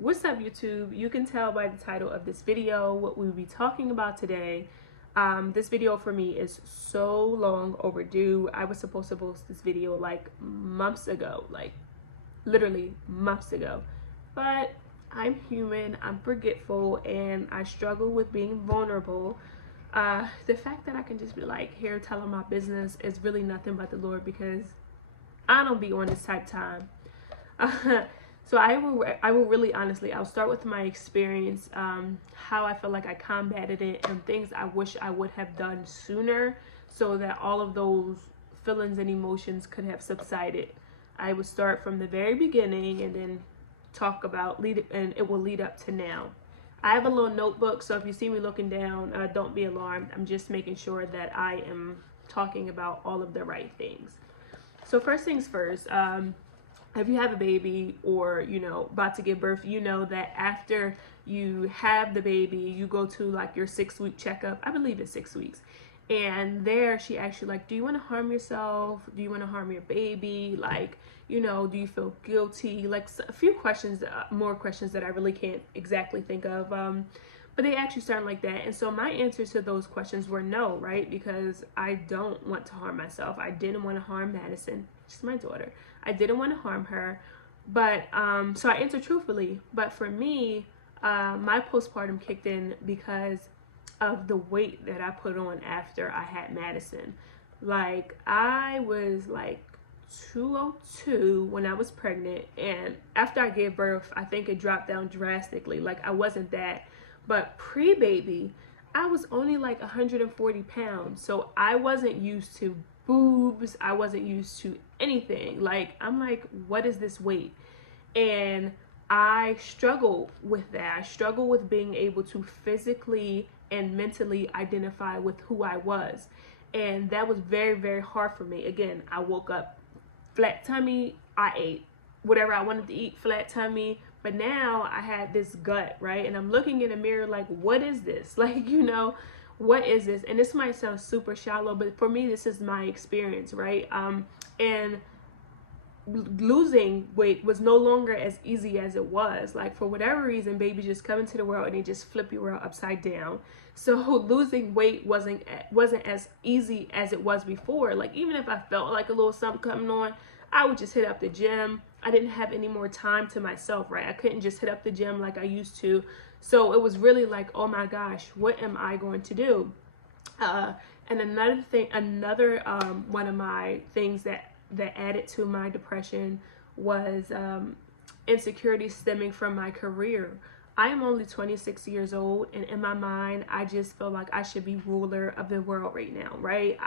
What's up, YouTube? You can tell by the title of this video what we'll be talking about today. This video for me is so long overdue. I was supposed to post this video like months ago, like literally months ago. But I'm human, I'm forgetful, and I struggle with being vulnerable. The fact that I can just be like here telling my business is really nothing but the Lord, because I don't be on this type time. So I will really honestly, I'll start with my experience, how I feel like I combated it, and things I wish I would have done sooner so that all of those feelings and emotions could have subsided. I would start from the very beginning and then talk about and it will lead up to now. I have a little notebook, so if you see me looking down, don't be alarmed. I'm just making sure that I am talking about all of the right things. So first things first, if you have a baby or, about to give birth, you know that after you have the baby, you go to like your 6-week checkup. I believe it's 6 weeks. And there she asks you, like, do you want to harm yourself? Do you want to harm your baby? Like, do you feel guilty? Like a few questions, more questions that I really can't exactly think of. But they actually start like that. And so my answers to those questions were no, right? Because I don't want to harm myself. I didn't want to harm Madison. She's my daughter. I didn't want to harm her. But so I answered truthfully. But for me, my postpartum kicked in because of the weight that I put on after I had Madison. Like, I was like 202 when I was pregnant, and after I gave birth, I think it dropped down drastically. Like, I wasn't that. But pre-baby, I was only like 140 pounds. So I wasn't used to boobs. I wasn't used to anything. Like, I'm like, what is this weight? And I struggle with that. I struggle with being able to physically and mentally identify with who I was. And that was very, very hard for me. Again, I woke up flat tummy. I ate whatever I wanted to eat, flat tummy. But now I had this gut, right? And I'm looking in the mirror like, what is this? Like, what is this? And this might sound super shallow, but for me, this is my experience, right? And losing weight was no longer as easy as it was. Like, for whatever reason, babies just come into the world and they just flip your world upside down. So losing weight wasn't as easy as it was before. Like, even if I felt like a little something coming on, I would just hit up the gym. I didn't have any more time to myself, right? I couldn't just hit up the gym like I used to. So it was really like, oh my gosh, what am I going to do? And another one of my things that added to my depression was insecurity stemming from my career. I am only 26 years old, and in my mind, I just feel like I should be ruler of the world right now, right?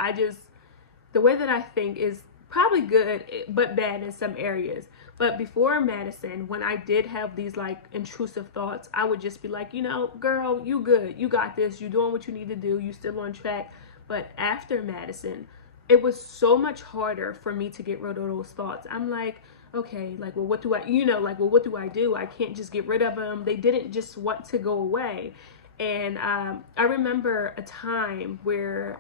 The way that I think is probably good, but bad in some areas. But before Madison, when I did have these like intrusive thoughts, I would just be like, girl, you good, you got this, you doing what you need to do, you still on track. But after Madison, it was so much harder for me to get rid of those thoughts. I'm like, okay, like, well, what do what do I do? I can't just get rid of them. They didn't just want to go away. And I remember a time where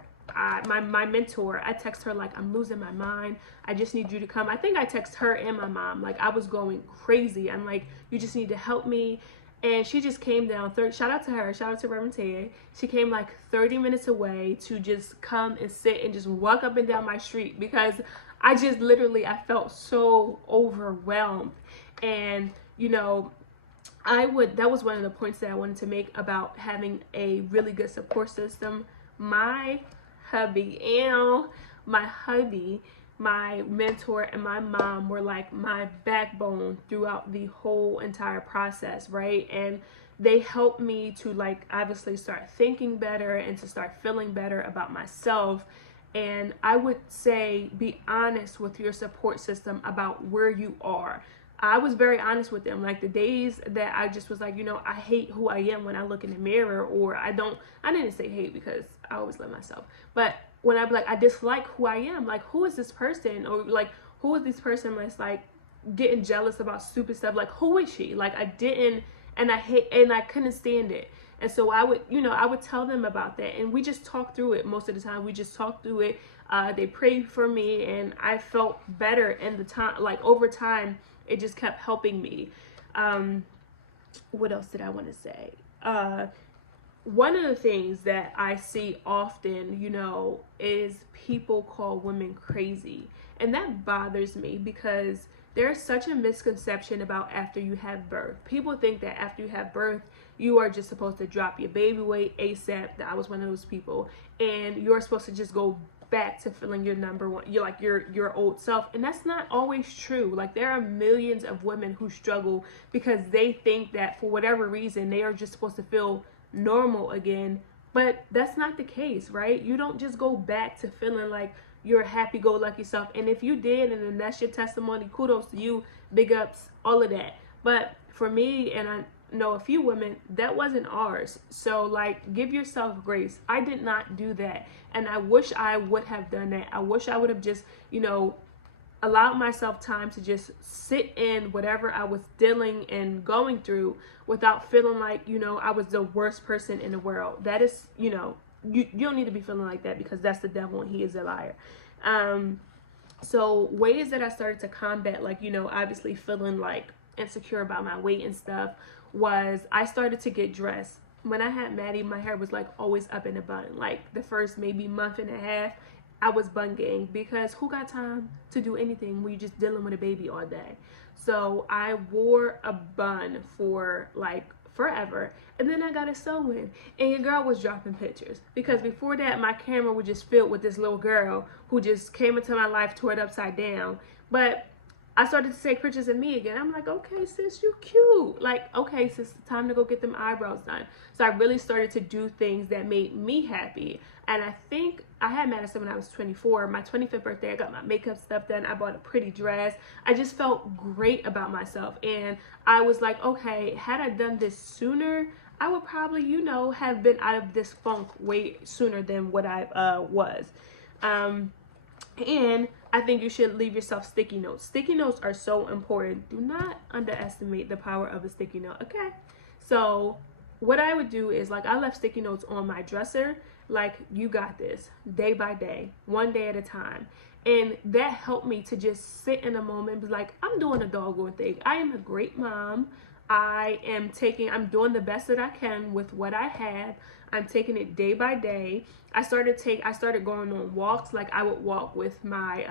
my mentor, I text her like, I'm losing my mind. I just need you to come. I think I text her and my mom. Like, I was going crazy. I'm like, you just need to help me. And she just came down, shout out to her, shout out to Reverend Ted. She came like 30 minutes away to just come and sit and just walk up and down my street, because I just literally, I felt so overwhelmed. And, that was one of the points that I wanted to make about having a really good support system. My hubby, my mentor, and my mom were like my backbone throughout the whole entire process, right? And they helped me to like obviously start thinking better and to start feeling better about myself. And I would say, be honest with your support system about where you are. I was very honest with them. Like, the days that I just was like, I hate who I am when I look in the mirror, or I didn't say hate because I always love myself. But when I be like, I dislike who I am, like, who is this person? Or like, who is this person that's like getting jealous about stupid stuff? Like, who is she? Like, I didn't, and I couldn't stand it. And so I would tell them about that. And we just talked through it most of the time. We just talked through it. They prayed for me, and I felt better in the time, like over time. It just kept helping me. what else did I want to say? One of the things that I see often, you know, is people call women crazy. And that bothers me because there's such a misconception about after you have birth. People think that after you have birth, you are just supposed to drop your baby weight ASAP. I was one of those people. And you're supposed to just go back to feeling your number one, you're like your old self. And that's not always true. Like, there are millions of women who struggle because they think that for whatever reason they are just supposed to feel normal again, but that's not the case, right? You don't just go back to feeling like your happy-go-lucky self. And if you did, and then that's your testimony, kudos to you, big ups, all of that. But for me, and I know a few women, that wasn't ours. So, like, give yourself grace. I did not do that, and I wish I would have done that. I wish I would have just, you know, allowed myself time to just sit in whatever I was dealing and going through without feeling like, you know, I was the worst person in the world. That is, you know, you don't need to be feeling like that, because that's the devil and he is a liar. So ways that I started to combat, like, you know, obviously feeling like insecure about my weight and stuff, was I started to get dressed. When I had Maddie, my hair was like always up in a bun. Like the first maybe month and a half, I was bun gang, because who got time to do anything when you're just dealing with a baby all day? So I wore a bun for like forever, and then I got it sewn, and your girl was dropping pictures, because before that my camera was just filled with this little girl who just came into my life, tore it upside down. But I started to take pictures of me again. I'm like, okay, sis, you cute. Like, okay, sis, time to go get them eyebrows done. So I really started to do things that made me happy. And I think I had Madison when I was 24. My 25th birthday, I got my makeup stuff done. I bought a pretty dress. I just felt great about myself. And I was like, okay, had I done this sooner, I would probably, you know, have been out of this funk way sooner than what I was. And I think you should leave yourself sticky notes. Sticky notes are so important. Do not underestimate the power of a sticky note, okay? So what I would do is, like, I left sticky notes on my dresser, like, you got this, day by day, one day at a time. And that helped me to just sit in a moment and be like, I'm doing a doggone thing. I am a great mom. I'm doing the best that I can with what I have. I'm taking it day by day. I started going on walks. Like, I would walk with my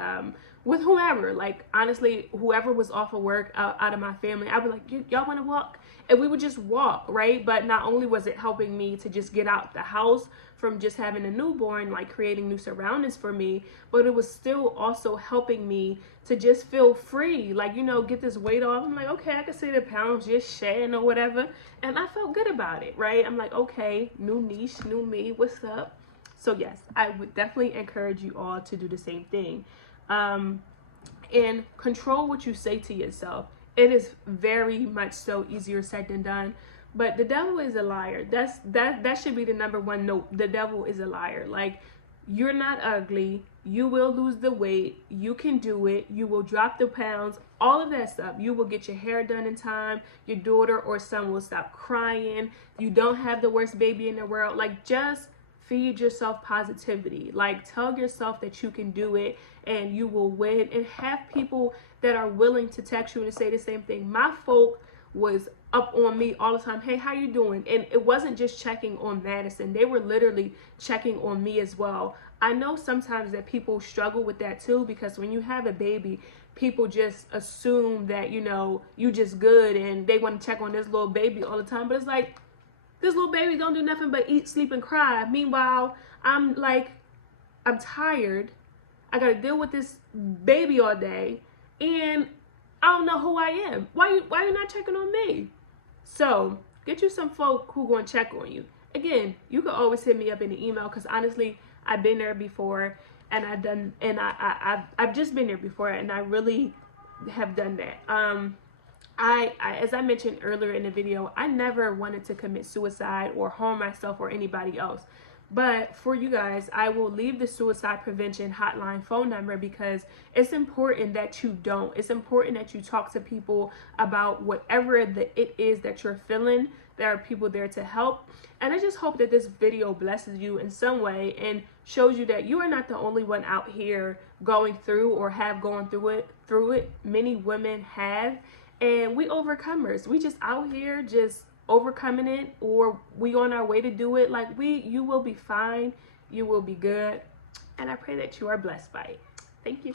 with whoever, like, honestly, whoever was off of work out of my family. I would like, y'all want to walk? And we would just walk, right? But not only was it helping me to just get out the house from just having a newborn, like creating new surroundings for me, but it was still also helping me to just feel free, like, you know, get this weight off. I'm like, okay, I can see the pounds just shedding or whatever, and I felt good about it, right? I'm like, okay, new niche, new me, what's up? So yes, I would definitely encourage you all to do the same thing. And control what you say to yourself. It is very much so easier said than done, but the devil is a liar. That should be the number one note. The devil is a liar. Like, you're not ugly. You will lose the weight. You can do it. You will drop the pounds, all of that stuff. You will get your hair done in time. Your daughter or son will stop crying. You don't have the worst baby in the world. Like, just feed yourself positivity. Like, tell yourself that you can do it and you will win, and have people that are willing to text you and say the same thing. My folk was up on me all the time. Hey, how you doing? And it wasn't just checking on Madison. They were literally checking on me as well. I know sometimes that people struggle with that too, because when you have a baby, people just assume that, you know, you just good and they want to check on this little baby all the time. But it's like, this little baby don't do nothing but eat, sleep, and cry. Meanwhile, I'm tired. I got to deal with this baby all day, and I don't know who I am. Why you not checking on me? So get you some folk who going to check on you. Again, you can always hit me up in the email, because honestly, I've been there before, and I've just been there before, and I really have done that. As I mentioned earlier in the video, I never wanted to commit suicide or harm myself or anybody else. But for you guys, I will leave the suicide prevention hotline phone number, because it's important that you don't. It's important that you talk to people about whatever it is that you're feeling. There are people there to help. And I just hope that this video blesses you in some way and shows you that you are not the only one out here going through or have gone through it. Many women have. and we overcomers. We just out here just overcoming it, or we on our way to do it. Like you will be fine. You will be good. And I pray that you are blessed by it. Thank you.